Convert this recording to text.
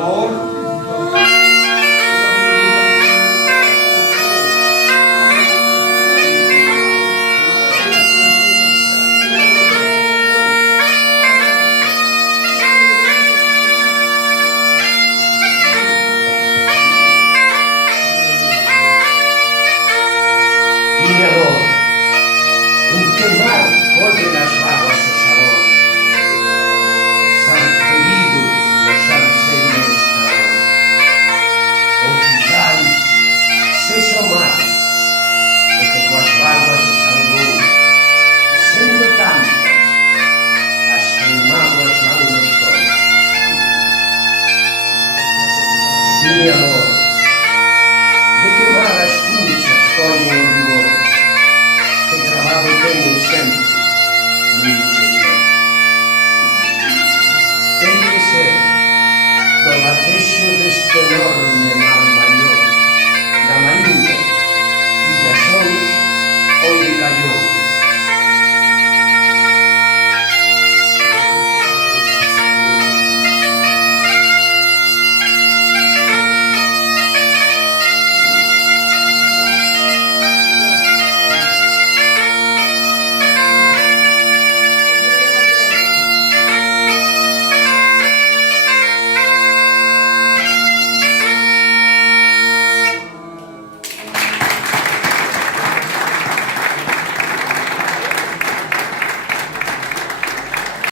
Mi amor, en que mar collen as vagas o sabor, san ferido no san serio estrador. Ou quizais sexa o mar o que coas vagas se salvou, sendo tantas as que en mágoas van nos colos. Mi amor, de que mar as cunchas collen o rigor que grabado teñen sempre no interior. Ten que ser do latexo deste enorme mar maior, da Mariña, Villasons ou de Callón.